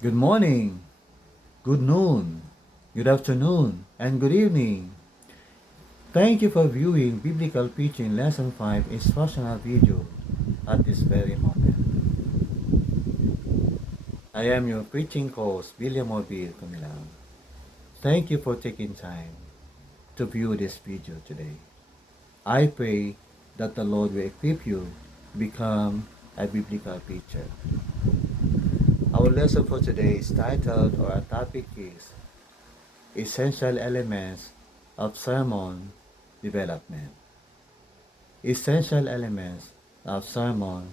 Good morning, good noon, good afternoon, and good evening. Thank you for viewing Biblical Preaching Lesson 5 instructional video at this very moment. I am your preaching host, William Mobile Kumilang. Thank you for taking time to view this video today. I pray that the Lord will equip you to become a biblical preacher. Our lesson for today is titled, or our topic is, Essential Elements of Sermon Development. Essential Elements of Sermon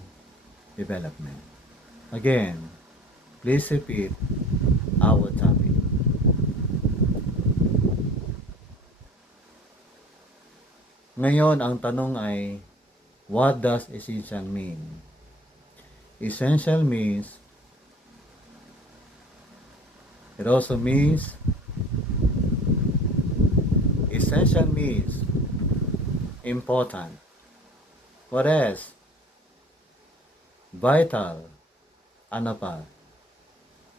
Development. Again, please repeat our topic. Ngayon, ang tanong ay, what does essential mean? Essential means, it also means, essential means important. What else? Vital. Ano pa?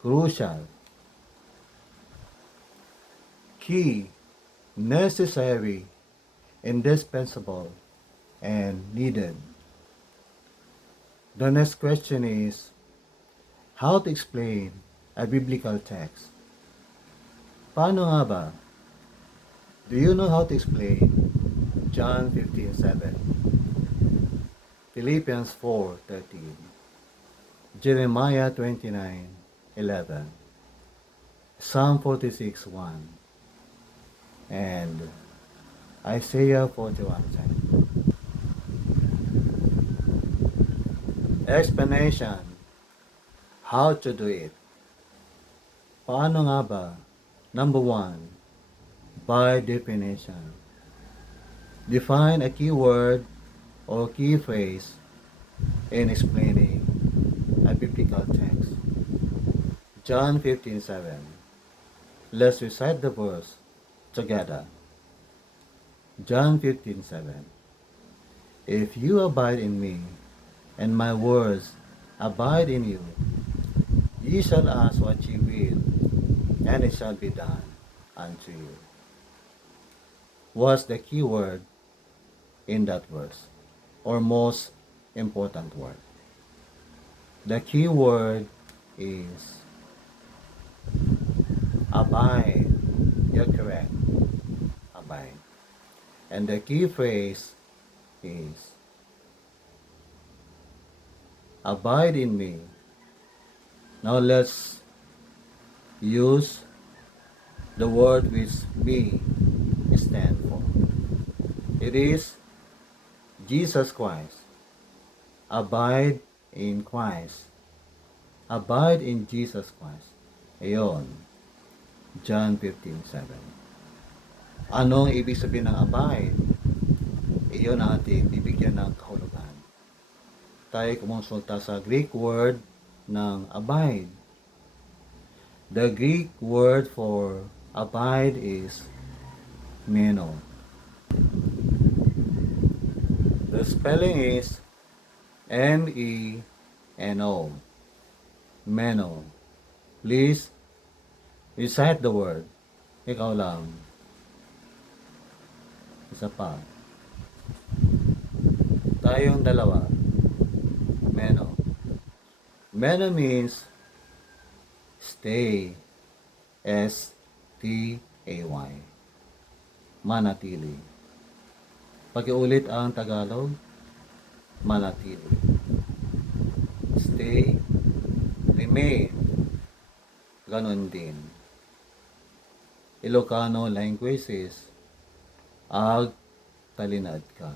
Crucial. Key. Necessary. Indispensable. And needed. The next question is, how to explain a biblical text? Paano nga ba? Do you know how to explain John 15:7, Philippians 4:13, Jeremiah 29:11, Psalm 46:1, and Isaiah 41:10? Explanation. How to do it? Paano nga ba? Number 1, by definition. Define a key word or key phrase in explaining a biblical text. John 15:7. Let's recite the verse together. John 15:7. If you abide in me, and my words abide in you, ye shall ask what ye will, and it shall be done unto you. What's the key word in that verse, or most important word? The key word is abide. You're correct. Abide. And the key phrase is abide in me. Now let's use the word which me stand for. It is Jesus Christ. Abide in Christ. Abide in Jesus Christ. Ayon. John 15:7. Anong ibig sabihin ng abide? Iyon ang ating bibigyan ng kahulugan. Tayo kumonsulta sa Greek word ng abide. The Greek word for abide is meno. The spelling is M-E-N-O. Meno. Please recite the word. Ikaw lang. Isa pa. Tayong dalawa. Meno. Meno means stay. S-T-A-Y. Manatili. Pakiulit ang Tagalog. Manatili. Stay. Remain. Ganon din. Ilocano language is ag talinad ka.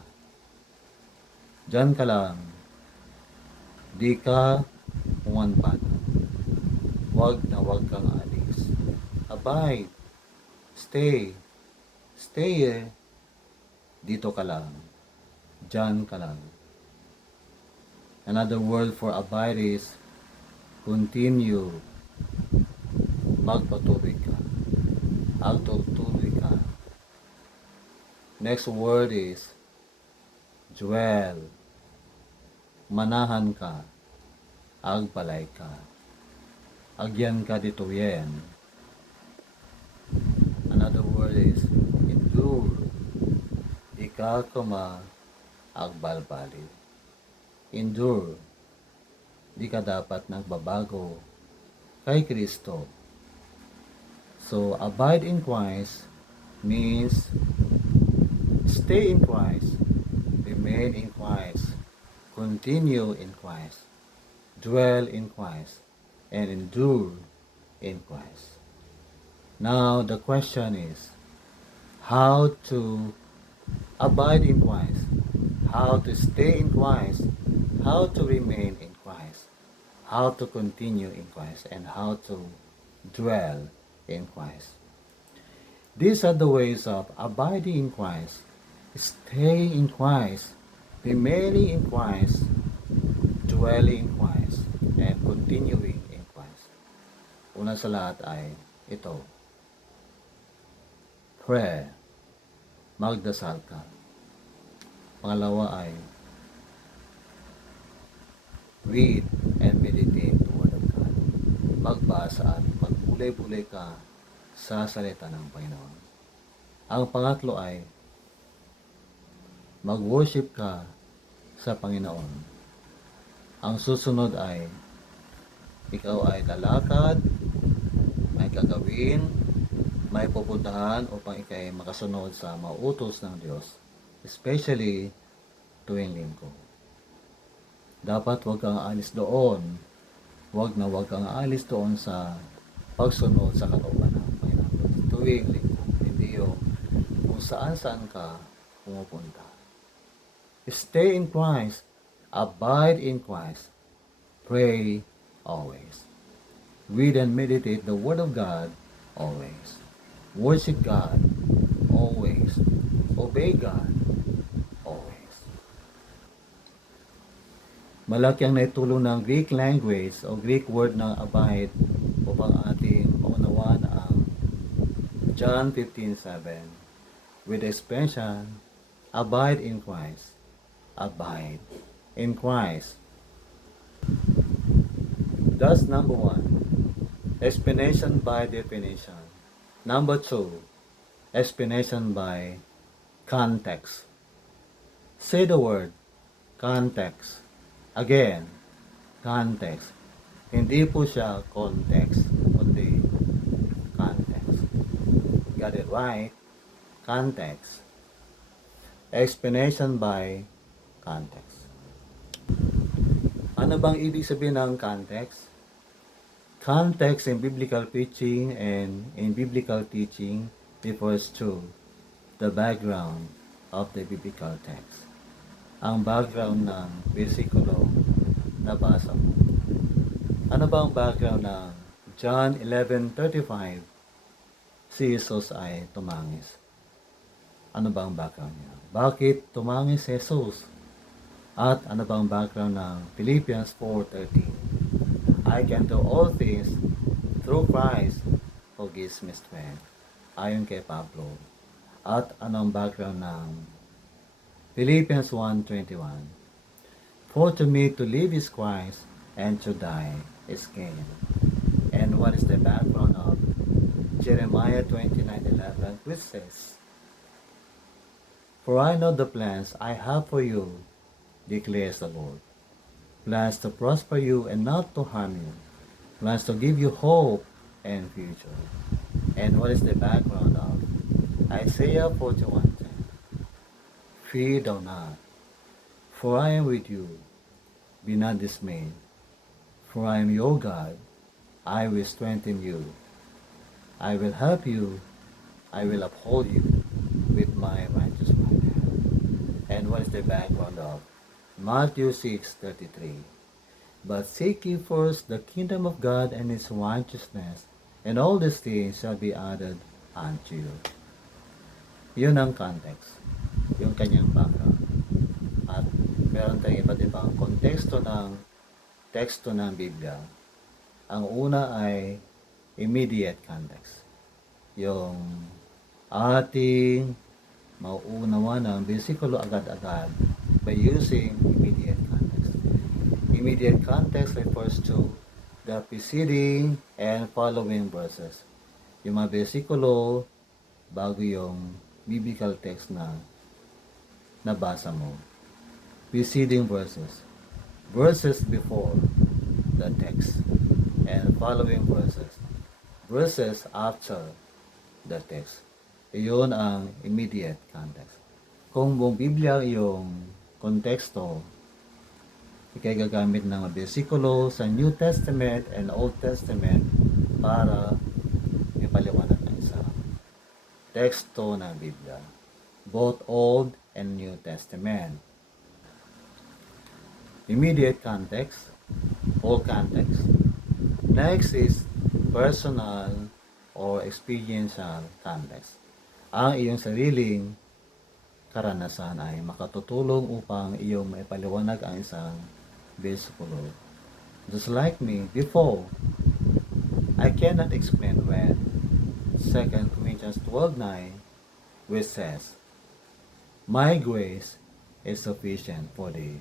Diyan ka lang. Di ka umanpat. Wag na wag kang alis. Abide. Stay. Stay dito ka lang. Diyan ka lang. Another word for abide is continue. Magpatuloy ka. Agtutuloy ka. Next word is dwell. Manahan ka. Agbalay ka. agyan ka dituyen. Another word is endure. Di ka kuma agbalbali. Endure. Di ka dapat nagbabago kay Kristo. So, abide in Christ means stay in Christ, remain in Christ, continue in Christ, dwell in Christ, and endure in Christ. Now, the question is, how to abide in Christ, how to stay in Christ, how to remain in Christ, how to continue in Christ, and how to dwell in Christ. These are the ways of abiding in Christ, staying in Christ, remaining in Christ, dwelling in Christ, and continuing in Christ. Una sa lahat ay ito, prayer, magdasal ka. Pangalawa ay read and meditate the Word of God. Magbasa at magbulay-bulay ka sa salita ng Panginoon. Ang pangatlo ay mag-worship ka sa Panginoon. Ang susunod ay ikaw ay lalakad, may gagawin, may pupuntahan upang ikay makasunod sa mga utos ng Diyos, especially tuwing linggo. Dapat huwag kang aalis doon. Huwag kang aalis doon sa pagsunod sa kalooban ng Panginoon. Tuwing linggo, hindi yung kung saan-saan ka pumupunta. Stay in Christ, abide in Christ, pray always. Read and meditate the Word of God always. Worship God always. Obey God always. Malaki ang naitulong ng Greek language o Greek word ng abide upang ating maunawaan ang John 15:7 with the expression, abide in Christ. Abide in Christ. That's number 1. Explanation by definition. Number 2. Explanation by context. Say the word context. Again, context. Hindi po siya context, kundi context. Got it right? Context. Explanation by context. Ano bang ibig sabihin ng context? Context in biblical preaching and in biblical teaching refers to the background of the biblical text. Ang background ng bersikulo na basa mo. Ano ba ang background ng John 11:35? Si Jesus ay tumangis. Ano ba ang background niya? Bakit tumangis si Jesus? At ano ba ang background ng Philippians 4:13? I can do all things through Christ who gives me strength. Ayon kay Pablo. At anong background ng Philippians 1:21? For to me to live is Christ, and to die is gain. And what is the background of Jeremiah 29:11, which says, For I know the plans I have for you, declares the Lord. Plans to prosper you and not to harm you. Plans to give you hope and future. And what is the background of Isaiah 41:10? Fear thou not, for I am with you. Be not dismayed, for I am your God. I will strengthen you. I will help you. I will uphold you with my righteous right hand. And what is the background of Matthew 6:33? But seek ye first the kingdom of God and His righteousness, and all these things shall be added unto you. Yun ang context. Yung kanyang background. At meron tayong iba't ibang konteksto ng teksto ng Biblia. Ang una ay immediate context. Yung ating mauunawa ng bersikulo agad-agad by using immediate context. Immediate context refers to the preceding and following verses. Yung mga bersikulo bago yung biblical text na nabasa mo. Preceding verses. Verses before the text. And following verses. Verses after the text. Iyon ang immediate context. Kung buong Biblia yung konteksto, ikay gagamit ng bersikulo sa New Testament and Old Testament para ipaliwanag ng isang teksto ng Biblia. Both Old and New Testament. Immediate context, whole context. Next is personal or experiential context. Ang iyong sariling karanasan ay makatutulong upang iyong maipaliwanag ang isang bersikulo. Just like me, before, I cannot explain when 2 Corinthians 12:9, which says, "My grace is sufficient for thee,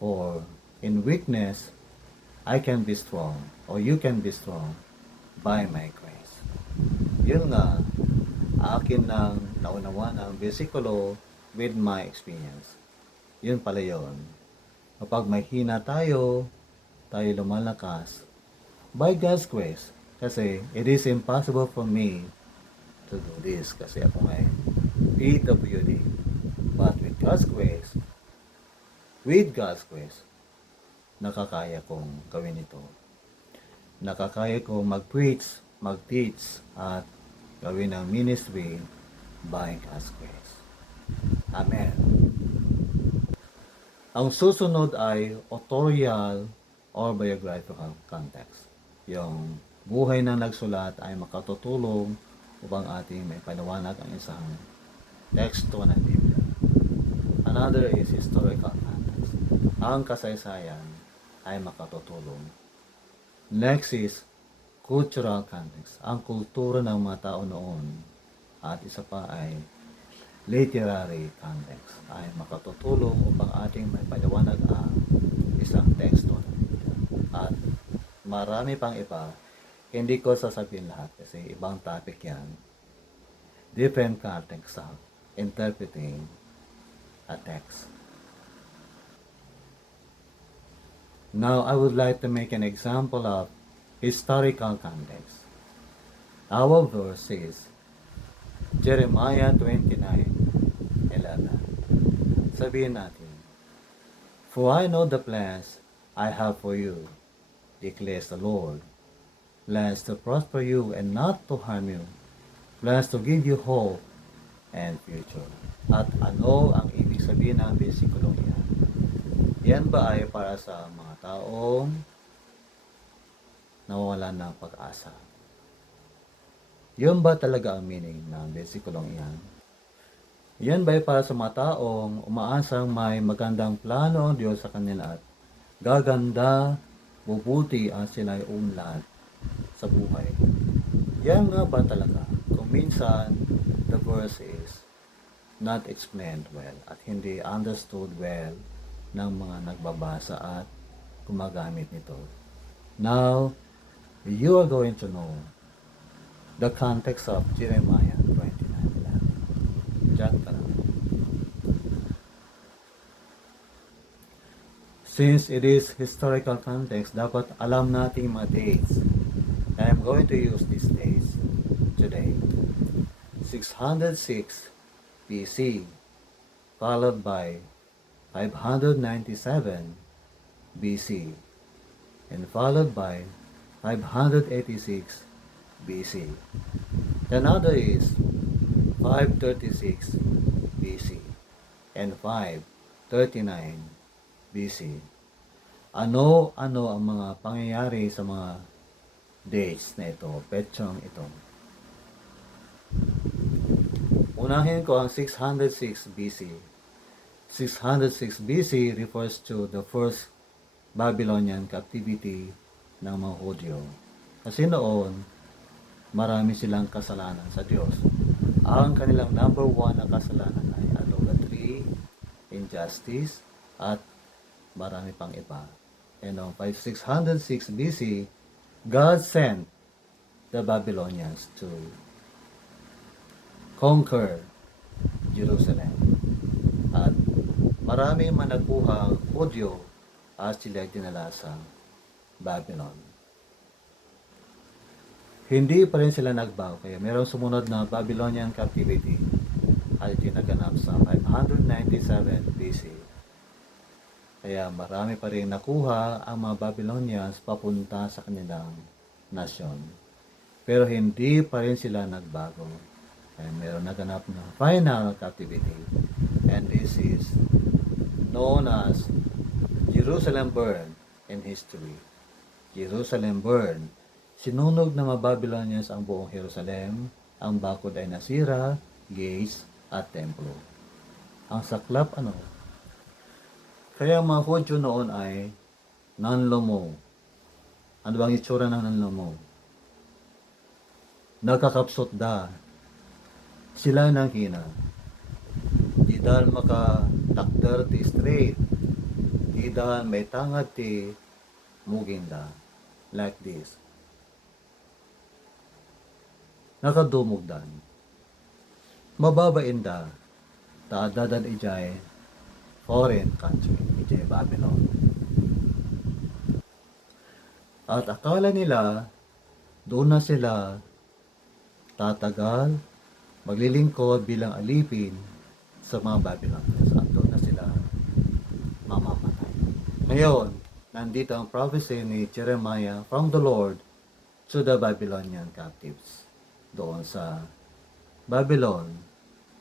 for in weakness I can be strong, or you can be strong by my grace." Yun nga, akin nang naunawa ng bersikulo with my experience. Yun pala yun. Kapag mahina tayo lumalakas by God's grace. Kasi it is impossible for me to do this kasi ako ay PWD. But with God's grace, nakakaya kong gawin ito. Nakakaya kong mag-preach, mag-teach, at gawin ang ministry by God's grace. Amen. Ang susunod ay authorial or biographical context. Yung buhay ng nagsulat ay makatutulong upang ating may paliwanag ang isang teksto ng Biblia. Another is historical context. Ang kasaysayan ay makatutulong. Next is cultural context. Ang kultura ng mga tao noon. At isa pa ay literary context. Ay makatutulong upang ating may paliwanag ang isang teksto ng Biblia. At marami pang iba, hindi ko sasabihin lahat kasi ibang topic yan. Different context of interpreting a text. Now, I would like to make an example of historical context. Our verse is Jeremiah 29:11. Sabihin natin, "For I know the plans I have for you, declares the Lord, plans to prosper you and not to harm you, plans to give you hope and future." At ano ang ibig sabihin ng bersikulo yan? Yan ba ay para sa mga taong nawawalan ng pag-asa? Yun ba talaga ang meaning ng bersikulong iyan? Yan ba ay para sa mga taong umaasang may magandang plano ang Diyos sa kanila at gaganda, bubuti ang sila'y unlad sa buhay? Yan nga ba talaga? Kung minsan, the verse is not explained well at hindi understood well ng mga nagbabasa at gumagamit nito. Now, you are going to know the context of Jeremiah 29:11. Diyan ka lang. Since it is historical context, dapat alam natin mga dates. I am going to use these dates today. 606 BC, followed by 597 BC, and followed by 586 BC. Another is 536 BC and 539 BC. Ano ang mga pangyayari sa mga dates na ito, petsong ito? Unahin ko ang 606 BC. 606 BC refers to the first Babylonian captivity ng mga Hudyo. Kasi noon, marami silang kasalanan sa Diyos. Ang kanilang number one na kasalanan ay idolatry, injustice, at marami pang iba. And on 606 BC, God sent the Babylonians to conquer Jerusalem. At maraming managuhang Hudyo at sila dinala sa Babylon. Hindi pa rin sila nagbago, kaya mayroong sumunod na Babylonian captivity at ito naganap sa 597 BC. Kaya marami pa rin nakuha ang mga Babylonians papunta sa kanilang nasyon. Pero hindi pa rin sila nagbago. Kaya mayroong naganap na final captivity. And this is known as Jerusalem Burn in history. Jerusalem Burn. Sinunog ng mga Babylonians ang buong Jerusalem. Ang bakod ay nasira, gates, at templo. Ang saklap Kaya ang mga Hudyo noon ay nanlomo. Ano bang itsura ng nanlomo? Nagkakapsot sila ng hina. Di dahil makatakder ti straight. Di dahil may tangad ti muginda. Like this. Nakadumugdan. Mababainda. Taadadan ijay foreign country. Ijay Babylon. At akala nila doon na sila tatagal, maglilingkod bilang alipin sa mga Babylonians. At doon na sila mamamatay. Ngayon, nandito ang prophecy ni Jeremiah from the Lord to the Babylonian captives. Doon sa Babylon,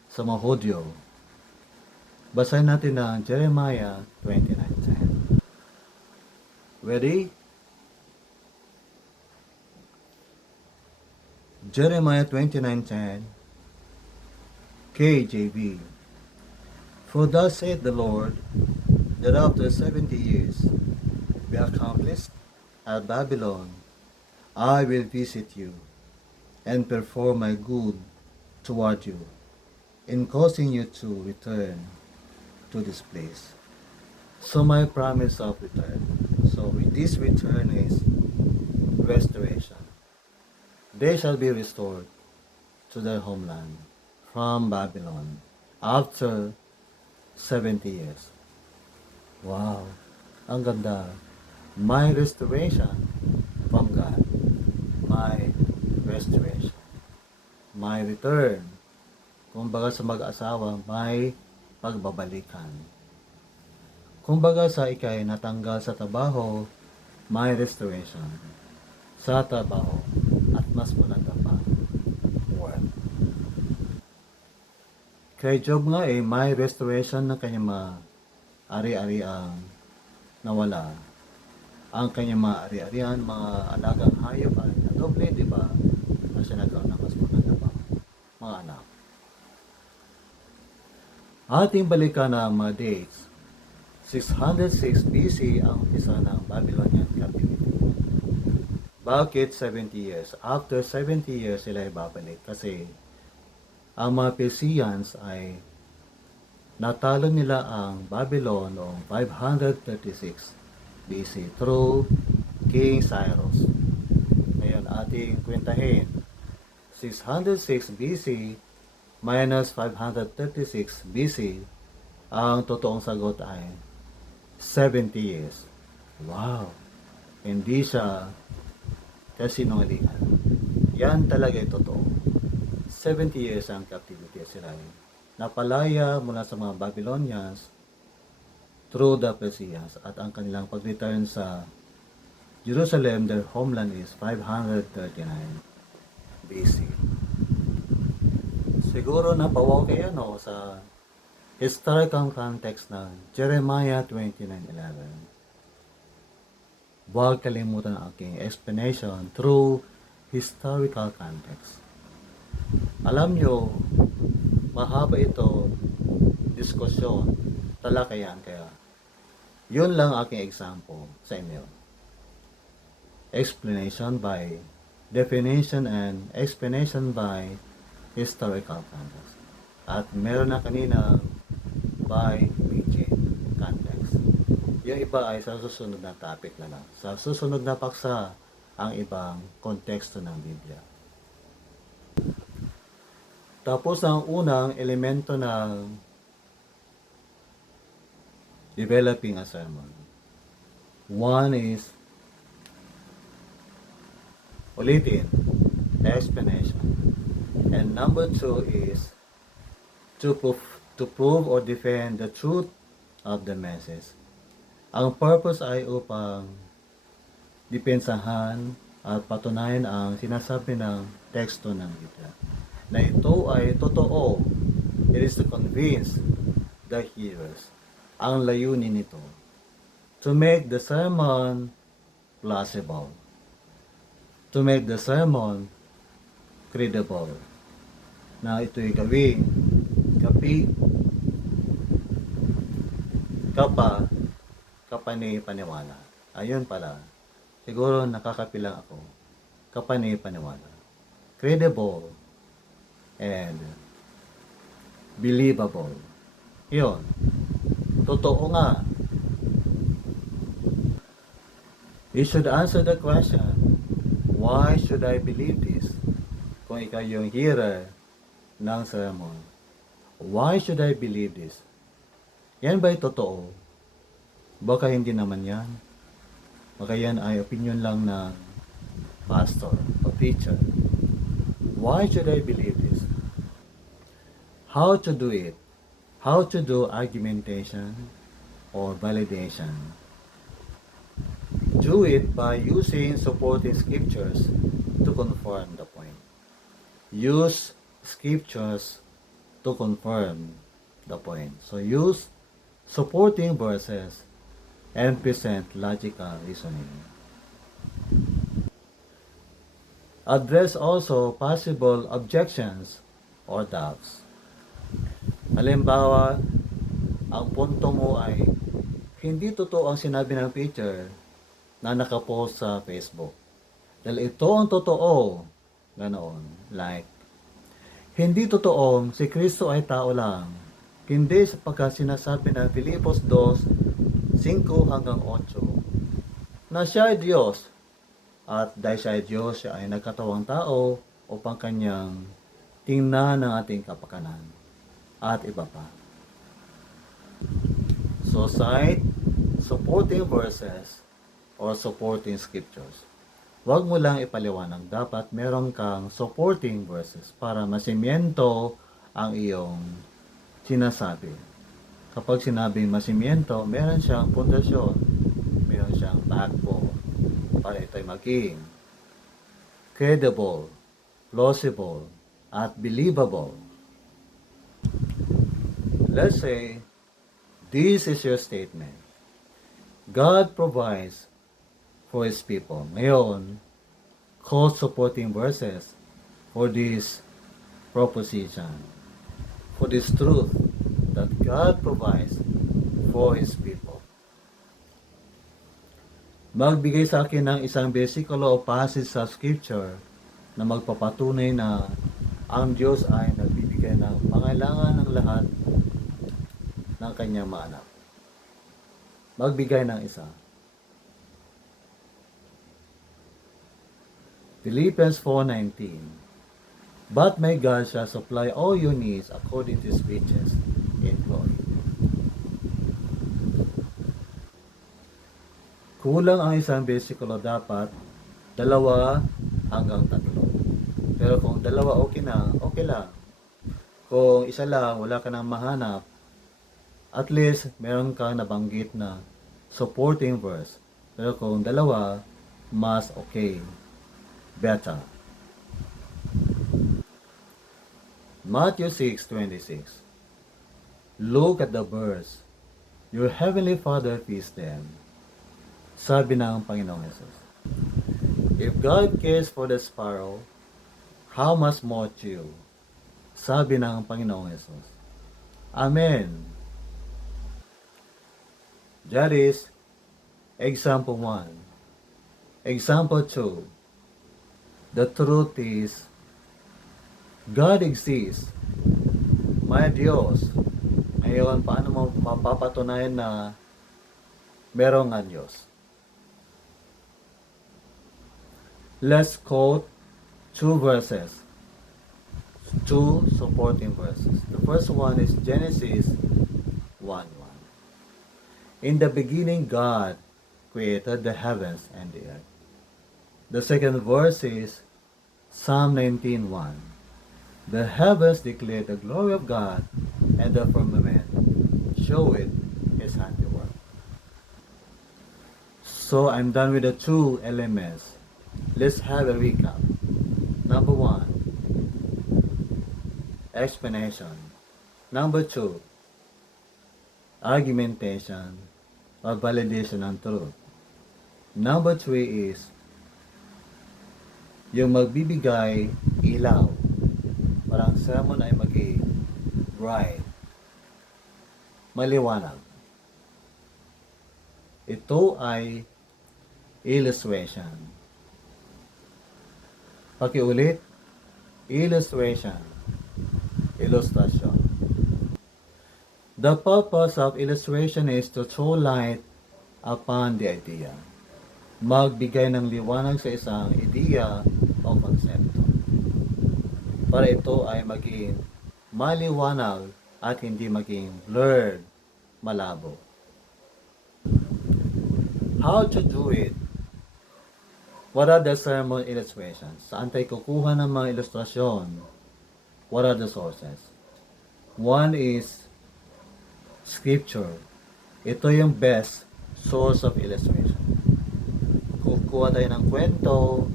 sa mga Hudyo. Basahin natin ang Jeremiah 29:10. Ready? Jeremiah 29:10, KJV. For thus saith the Lord, that after 70 years be accomplished at Babylon, I will visit you, and perform my good toward you, in causing you to return to this place. So my promise of return. So this return is restoration. They shall be restored to their homeland from Babylon after 70 years. Wow, ang ganda. My restoration from God. My restoration. My return. Kumbaga sa mag-asawa, may pagbabalikan. Kumbaga sa ikay natanggal sa trabaho, may restoration sa trabaho at mas maganda pa. Work. Kay Job nga may restoration ng kanyang mga ari-ariang nawala. Ang kanyang mga ari-arian, mga alagang hayop ay nadoble, di ba? Kasi nagkaroon ng mas maganda pa mga anak. Ating balikan ang mga dates. 606 BC ang isa ng Babylonian captivity. Bakit 70 years? After 70 years sila ibabalik kasi ang mga Persians ay natalo nila ang Babylon noong 536 BC through King Cyrus. Ngayon ating kwentahin. 606 BC minus 536 BC, ang totoong sagot ay 70 years. Wow! Hindi siya kasinungalingan. Yan talaga yung totoo. 70 years ang captivity sila. Napalaya mula sa mga Babylonians through the Persians at ang kanilang pag-return sa Jerusalem, their homeland is 539 BC. Siguro napawaw kayo sa historical context ng Jeremiah 29:11. Huwag kalimutan ang aking explanation through historical context. Alam nyo, mahaba ito, diskusyon, talakayan, kaya yun lang aking example sa inyo. Explanation by definition and explanation by historical context. At meron na kanina by region context. Yung iba ay sa susunod na topic na lang. Sa susunod na paksa ang ibang konteksto ng Biblia. Tapos ang unang elemento ng developing a sermon. One is ulitin, explanation. And number two is to prove or defend the truth of the message. Ang purpose ay upang depensahan at patunayan ang sinasabi ng teksto ng Biblia. Na ito ay totoo. It is to convince the hearers. Ang layunin nito, to make the sermon plausible. To make the sermon credible. Na ito'y gawin kapani-paniwala. Ayun pala. Siguro nakakapilang ako. Kapani-paniwala. Credible and believable. Yun. Totoo nga. You should answer the question, why should I believe this? Kung ikaw yung hearer ng sermon, why should I believe this? Yan ba'y totoo? Baka hindi naman yan. Baka yan ay opinion lang ng pastor o teacher. Why should I believe this? How to do it? How to do argumentation or validation? Do it by using supporting scriptures to confirm the point. Use scriptures to confirm the point. So use supporting verses and present logical reasoning. Address also possible objections or doubts. Halimbawa, ang punto mo ay hindi totoo ang sinabi ng preacher na nakapost sa Facebook. Dahil ito ang totoo. Ganoon. Like, hindi totoong si Kristo ay tao lang. Hindi sapagkat sinasabi ng Filipos 2, 5 hanggang 8 na siya ay Diyos. At dahil siya ay Diyos, siya ay nagkatawang tao upang kanyang tingnan ang ating kapakanan. At iba pa. So cite supporting verses or supporting scriptures. Huwag mo lang ipaliwanag. Dapat meron kang supporting verses para masimiento ang iyong sinasabi. Kapag sinabing masimiento, meron siyang pundasyon. Meron siyang backbone para ito'y maging credible, plausible, at believable. Let's say, this is your statement. God provides for His people. Ngayon, quote supporting verses for this proposition, for this truth that God provides for His people. Magbigay sa akin ng isang versikulo o passage sa scripture na magpapatunay na ang Diyos ay nagbibigay ng pangailangan ng lahat ng kanyang mga anak. Magbigay ng isa. Philippians 4:19. But my God shall supply all your needs according to His riches in glory. Kulang ang isang versikulo, dapat 2 hanggang 3. Pero kung 2 okay na, okay lang. Kung isa lang, wala ka nang mahanap, at least meron kang nabanggit na supporting verse. Pero kung 2, mas okay. Better. Matthew 6:26. Look at the birds. Your heavenly Father feeds them. Sabi ng Panginoong Jesus. If God cares for the sparrow, how much more you? Sabi ng Panginoong Jesus. Amen. That is example 1. Example 2. The truth is, God exists. May Diyos. Ngayon, paano mo mapapatunayan na Merong nga Diyos. Let's quote two verses, two supporting verses. The first one is Genesis 1:1. In the beginning, God created the heavens and the earth. The second verse is Psalm 19:1. The heavens declare the glory of God, and the firmament show it his handiwork. So I'm done with the two elements. Let's have a recap. Number one, explanation. Number two, argumentation or validation ng truth. Number three is yung magbibigay ilaw. Parang sermon ay maging bright, maliwanag. Ito ay illustration. Pakiulit, illustration, illustration. The purpose of illustration is to throw light upon the idea. Magbigay ng liwanag sa isang ideya o konsepto. Para ito ay maging maliwanag at hindi maging blurred, malabo. How to do it? What are the sermon illustrations? Saan tayo kukuha ng mga ilustrasyon? What are the sources? One is Scripture. Ito yung best source of illustration. Kukuha tayo ng kwento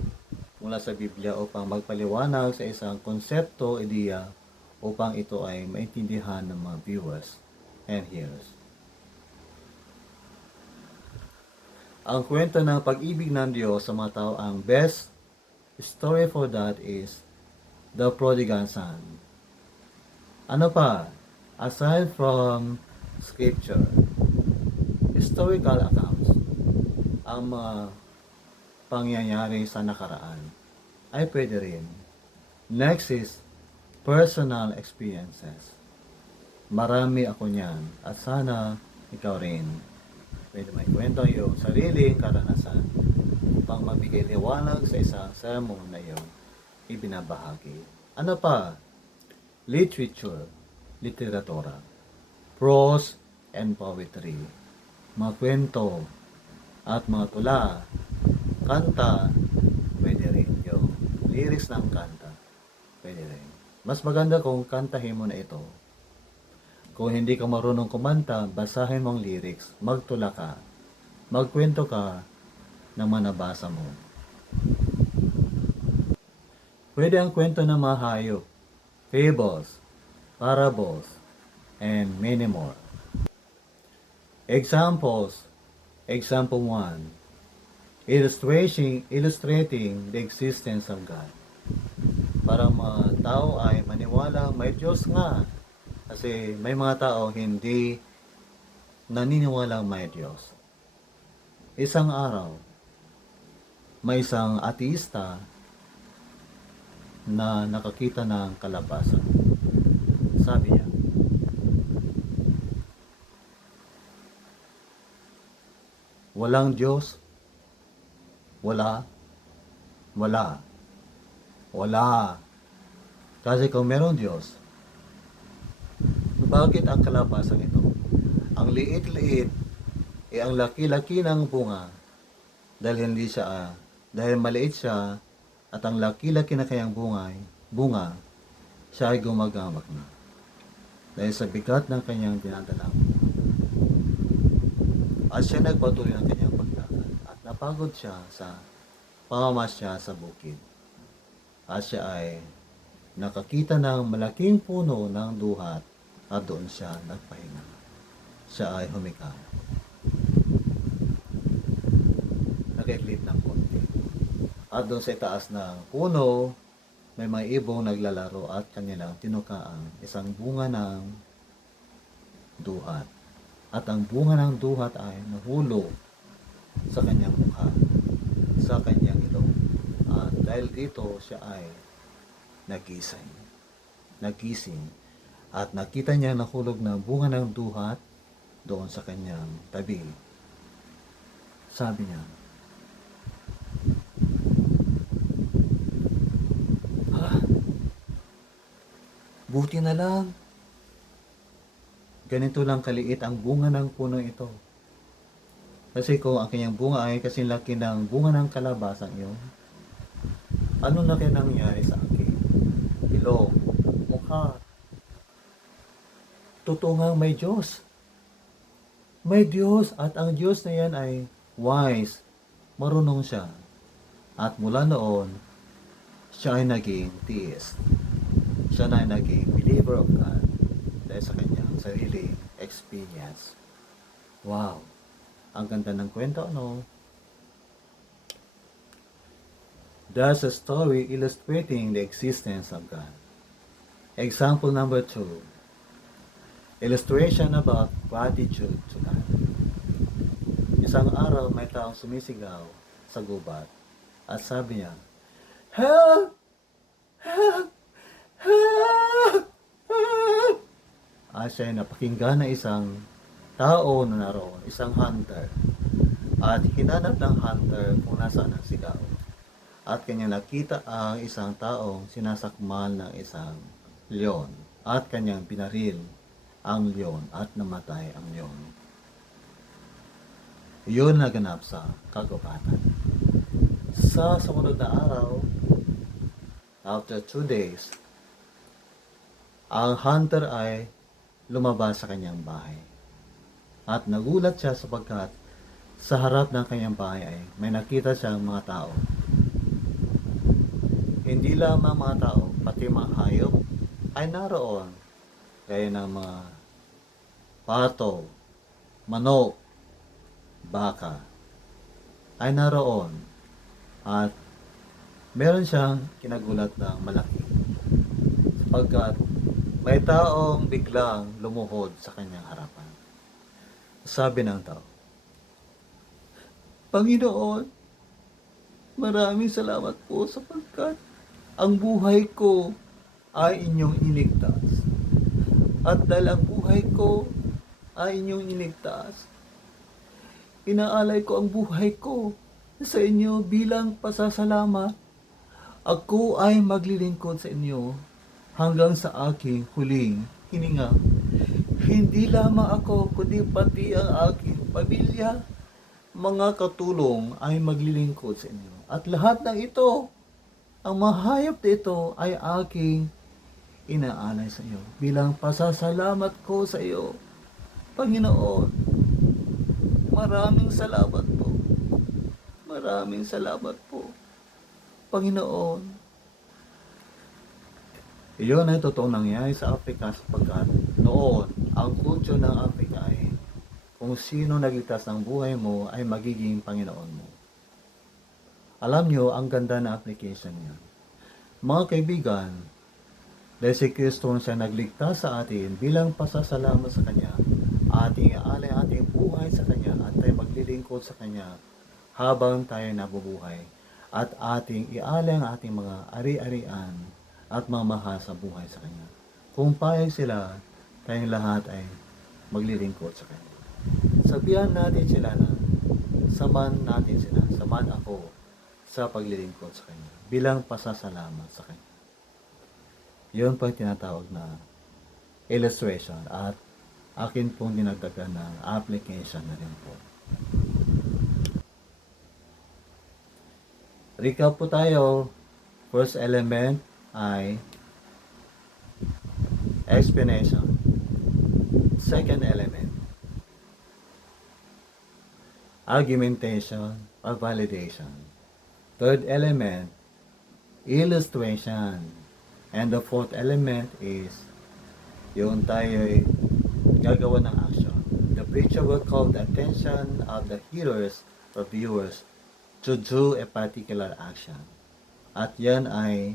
mula sa Biblia upang magpaliwanag sa isang konsepto, ideya, upang ito ay maintindihan ng mga viewers and hearers. Ang kwento ng pag-ibig ng Diyos sa mga tao, ang best story for that is the prodigal son. Ano pa? Aside from Scripture, historical accounts, ang mga pangyayari sa nakaraan ay pwede rin. Next is personal experiences. Marami ako niyan at sana ikaw rin. Pwede may kwento yung sariling karanasan upang mabigay liwanag sa isang sermon na yun ibinabahagi. Ano pa? Literature, literatura, prose and poetry, mga kwento at mga tula, kanta, pwede rin yung lyrics ng kanta, pwede rin. Mas maganda kung kantahin mo na ito. Kung hindi ka marunong kumanta, basahin mong lyrics, magtula ka, magkwento ka ng manabasa mo. Pwede ang kwento ng mga hayop, fables, parables, and many more. Examples. Example 1. Illustrating the existence of God. Para mga tao ay maniwala may Diyos nga. Kasi may mga tao hindi naniniwala may Diyos. Isang araw, may isang ateista na nakakita ng kalabasan. Sabi niya, walang Diyos, wala, wala, wala. Kasi kung meron Diyos, bakit ang kalabasan ito? Ang liit-liit, ang laki-laki ng bunga, dahil maliit siya, at ang laki-laki na kayang bunga, siya ay gumagamak na. Dahil sa bigat ng kanyang dinadala. At siya nagpatuloy ng kanyang paglakad. At napagod siya sa pamamasya sa bukid. At siya ay nakakita ng malaking puno ng duhat at doon siya nagpahinga. Siya ay humika. Nag-iklip ng konti. At doon sa itaas ng puno, may mga ibong naglalaro at kanilang tinukaan isang bunga ng duhat. At ang bunga ng duhat ay nahulog sa kanyang mukha, sa kanyang ilong. At dahil dito siya ay nagising. At nakita niya nahulog na bunga ng duhat doon sa kanyang tabi. Sabi niya, ah, buti na lang. Ganito lang kaliit ang bunga ng puno ito. Kasi kung ang kanyang bunga ay kasing laki ng bunga ng kalabasang iyon, ano na kaya nangyari sa akin? Ilong, mukha. Totoo nga may Diyos. May Diyos at ang Diyos na yan ay wise. Marunong siya. At mula noon, siya ay naging theist. Siya na ay naging believer of God dahil sa kanyang sariling experience. Wow! Ang ganda ng kwento, no? There's a story illustrating the existence of God. Example number 2. Illustration about gratitude to God. Isang araw, may taong sumisigaw sa gubat at sabi niya, "Help! Help! Help! Help!" At siya ay napakinggan na isang tao na naroon, isang hunter. At hinanap ng hunter kung nasaan ang sigaw. At kanya nakita ang isang taong sinasakmal ng isang leon. At kanyang binaril ang leon at namatay ang leon. Iyon naganap sa kagubatan. Sa sumunod na araw, after 2 days, ang hunter ay lumabas sa kanyang bahay. At nagulat siya sapagkat sa harap ng kanyang bahay ay may nakita siyang mga tao. Hindi lamang mga tao, pati mga hayop ay naroon. Gaya ng mga pato, manok, baka ay naroon. At meron siyang kinagulat ng malaki. Sapagkat may taong biglang lumuhod sa kanyang harapan. Sabi ng tao, "Panginoon, maraming salamat po sapagkat ang buhay ko ay inyong iligtas. At dahil ang buhay ko ay inyong iligtas, inaalay ko ang buhay ko sa inyo bilang pasasalamat. Ako ay maglilingkod sa inyo hanggang sa aking huling hininga. Hindi lamang ako, kundi pati ang aking pamilya, mga katulong ay maglilingkod sa inyo. At lahat ng ito, ang mga hayop na ito ay aking inaalay sa iyo bilang pasasalamat ko sa iyo. Panginoon, maraming salamat po. Maraming salamat po, Panginoon." Iyon ay totoong nangyari sa Africa sapagkat noon, ang kulto ng Africa ay kung sino nagligtas ng buhay mo ay magiging Panginoon mo. Alam nyo, ang ganda na application niya. Mga kaibigan, dahil si Kristo siya nagligtas sa atin bilang pasasalamat sa Kanya, ating iaalay ating buhay sa Kanya at tayo maglilingkod sa Kanya habang tayo nabubuhay at ating iaalay ang ating mga ari-arian at mamahal sa buhay sa Kanya. Kung payag sila, tayong lahat ay maglilingkod sa Kanya. Sabihan natin sila na samahan natin sila, samahan ako sa paglilingkod sa Kanya bilang pasasalamat sa Kanya. Yun po yung tinatawag na illustration at akin pong dinagdagan ng application na rin po. Recap po tayo. First element ay explanation. Second element, argumentation or validation. Third element, illustration. And the fourth element is yung tayo ay gagawa ng action. The preacher will call the attention of the hearers or viewers to do a particular action. At yan ay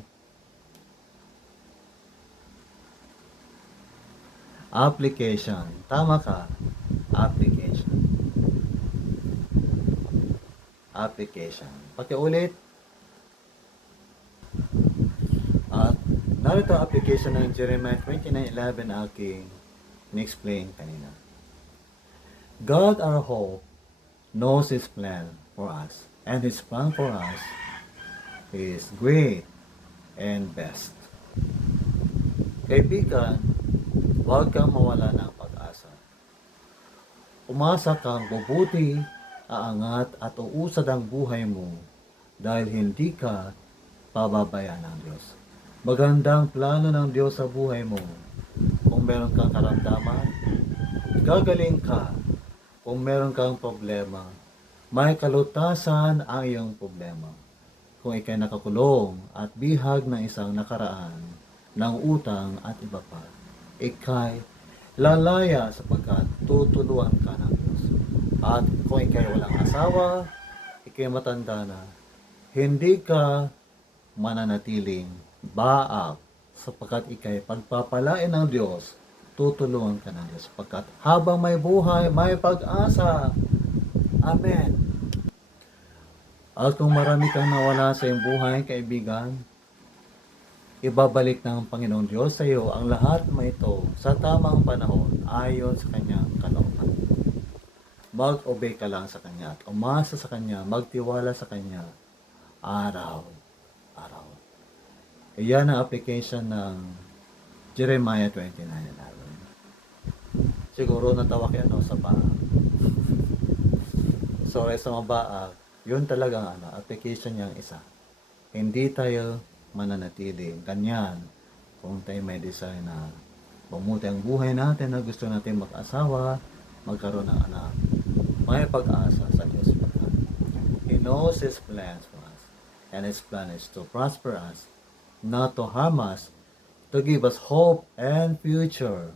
application. Tama ka. Application. Application. Pakiulit. At narito ang application ng Jeremiah 29:11 aking in-explain kanina. God our hope knows His plan for us. And His plan for us is great and best. Kaibigan, huwag kang mawala ng pag-asa. Umasa kang bubuti, aangat at uusad ang buhay mo dahil hindi ka pababayaan ng Diyos. Magandang plano ng Diyos sa buhay mo. Kung meron kang karamdaman, gagaling ka. Kung meron kang problema, may kalutasan ang iyong problema. Kung ikay nakakulong at bihag ng isang nakaraan, ng utang at iba pa, ikay lalaya sapagkat tutulungan ka ng Diyos. At kung ikay walang asawa, ikay matanda na, hindi ka mananatiling baak sapagkat ikay pagpapalain ng Diyos, tutulungan ka ng Diyos sapagkat habang may buhay, may pag-asa. Amen. At kung marami kang nawala sa iyong buhay, kaibigan, ibabalik ng Panginoong Diyos sa iyo ang lahat ng ito sa tamang panahon ayon sa kanyang kalooban. Mag-obey ka lang sa Kanya at umasa sa Kanya, magtiwala sa Kanya araw-araw. Iyan ang application ng Jeremiah 29:11. Siguro natawa kayo sa paa. So, sa mabaag, yun talagang application niyang isa. Hindi tayo mananatili ganyan kung tayo may desire na bumuti ang buhay natin na gusto natin mag-asawa, magkaroon ng anak. May pag-asa sa Diyos. He knows His plans for us. And His plan is to prosper us, not to harm us, to give us hope and future.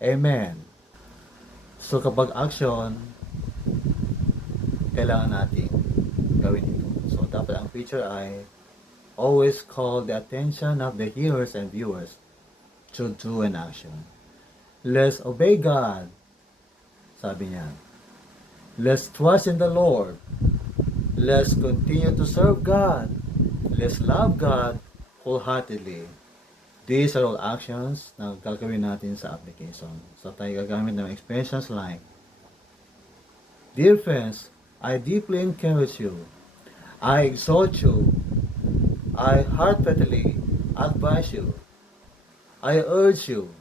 Amen. So kapag action, kailangan natin gawin ito. So dapat ang future ay always call the attention of the hearers and viewers to do an action. Let's obey God. Sabi niya. Let's trust in the Lord. Let's continue to serve God. Let's love God wholeheartedly. These are all actions na gagawin natin sa application. So tayo gagamit ng expressions like, Dear friends, I deeply encourage you. I exhort you. I heartfully advise you. I urge you.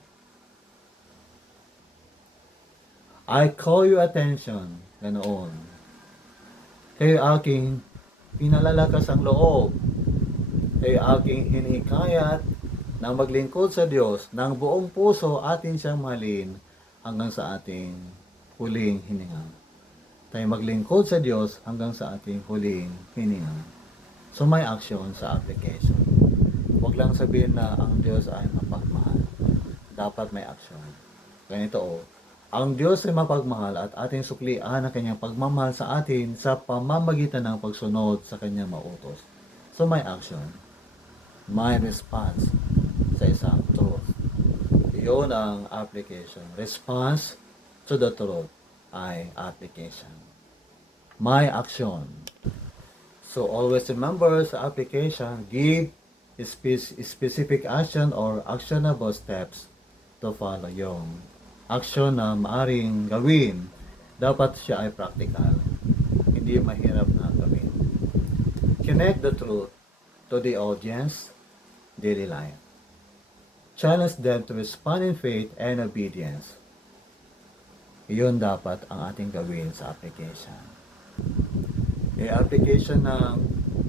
I call your attention. Ganoon. Kayo aking pinalalakas ang loob. Kayo aking hinihikayat na maglingkod sa Diyos ng buong puso atin siyang mahalin hanggang sa ating huling hininga. Tayo maglingkod sa Diyos hanggang sa ating huling hininga. So may action sa application. Huwag lang sabihin na ang Diyos ay mapagmahal. Dapat may action. Ganito ang Diyos ay mapagmahal at ating suklian ang kanyang pagmamahal sa atin sa pamamagitan ng pagsunod sa kanyang mautos. So may action. May response sa isang truth. Iyon ang application. Response to the truth ay application. May action. So always remember sa application, give specific action or actionable steps to follow. Yung action na maaring gawin, dapat siya ay practical. Hindi mahirap na gawin. Connect the truth to the audience daily life. Challenge them to respond in faith and obedience. Iyon dapat ang ating gawin sa application. Yung application ng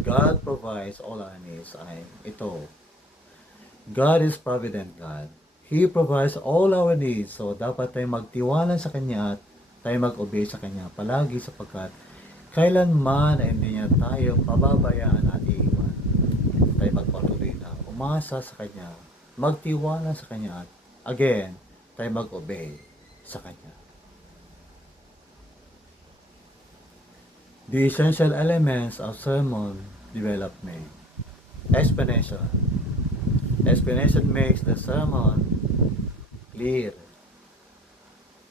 God provides all our needs ay ito. God is provident God. He provides all our needs. So, dapat tayo magtiwala sa Kanya at tayo mag-obey sa Kanya palagi sapagkat kailanman ay hindi niya tayo pababayaan at iiwan. Tayo magpatuloy na umasa sa Kanya, magtiwala sa Kanya at again, tayo mag-obey sa Kanya. The essential elements of sermon development. Explanation. Explanation makes the sermon clear.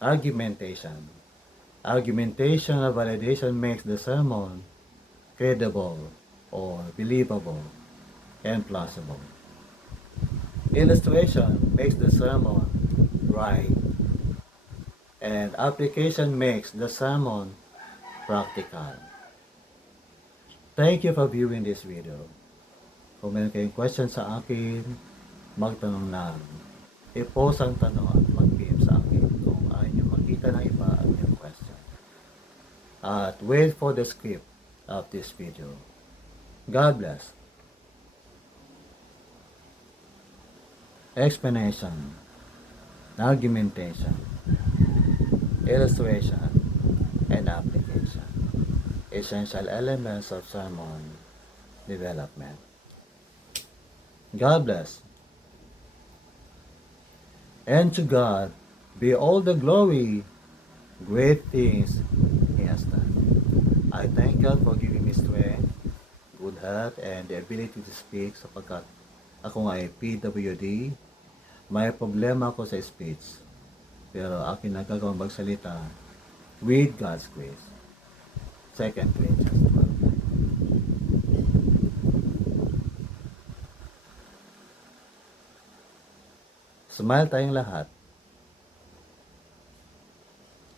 Argumentation. Argumentation or validation makes the sermon credible or believable and plausible. Illustration makes the sermon right. And application makes the sermon practical. Thank you for viewing this video. Kung meron kayong question sa akin, magtanong lang. I-post ang tanong at mag-PM sa akin kung ayaw nyo makita ng iba ang inyong question. At wait for the script of this video. God bless. Explanation, argumentation, illustration, and application. Essential elements of sermon development. God bless. And to God be all the glory, great things He has done. I thank God for giving me strength, good health, and the ability to speak sapagkat ako nga ay PWD. May problema ako sa speech, pero akin nagagawang magsalita with God's grace. 2 Corinthians 12. Smile tayong lahat.